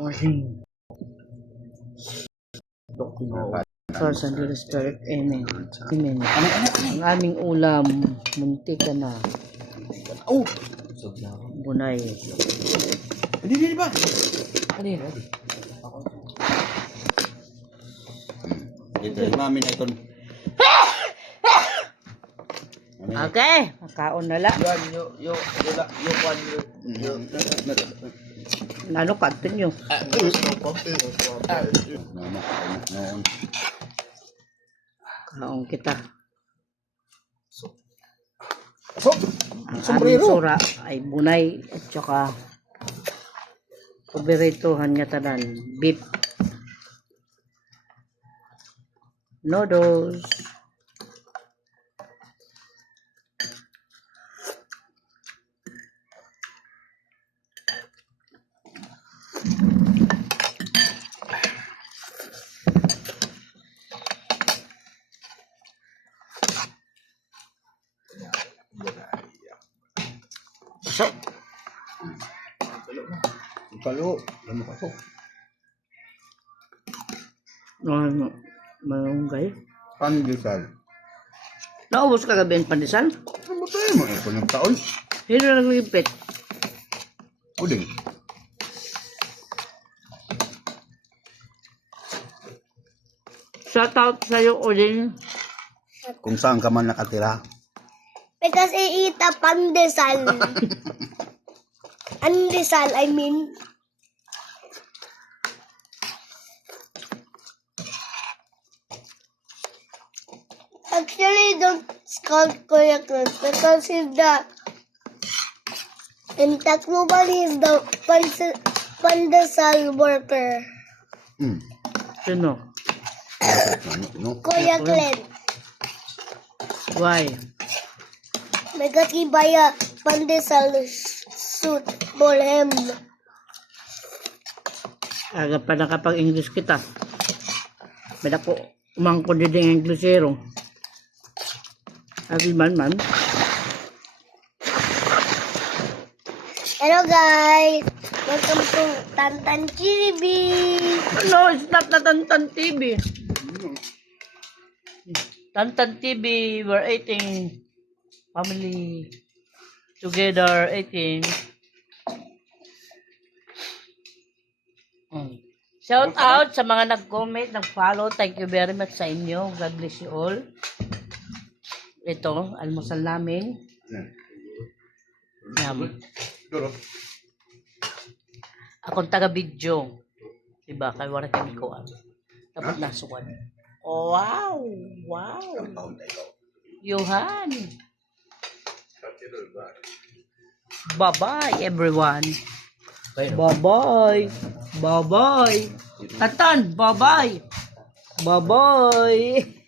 Morning. Source and Holy Spirit. Amen. Amen. Ang aming ulam, muntika na. Oh! Bunay. Hindi ba? Ano yun? Ito, mami na ito. Okay, makaon na lang. Yung Ano kantin nyo? Kaon kita. Ang aming sura ay bunay at saka paboritohan nga tanan, beef noodles. So, kalo, ano ka to? Ano, malunggay. Pandesal. Naubos ka gabi ang pandesal? Ano tayo mo? Ito ng taon. Sino naglipit? Uding. Shout out sa'yo, Odin. Kung saan ka man nakatira. Because I eat a pandesal. Andesal, I mean. Actually, don't scold Kuya Clint because he's the... In Tacloban, he's the pandesal worker. Sino? No? Kuya Clint. Why? Because he buy a pandesal suit for him. Aga pa nakapag-English kita. Bada ko, umangko din ang Englishero. Abi man. Hello guys! Welcome to Tantan TV! No, it's not na Tantan TV. Tantan TV, we're eating family together eating. Shout out sa mga nag-comment, nag-follow. Thank you very much sa inyo. God bless you all. Ito, almusal namin. Yum. Akong taga-video. Diba? Kaya wala kami ko. Dapat nasuwan. Oh, wow! Wow! Johan! Bye-bye, everyone. Bye-bye. Bye-bye. Tatan, bye-bye. Bye-bye.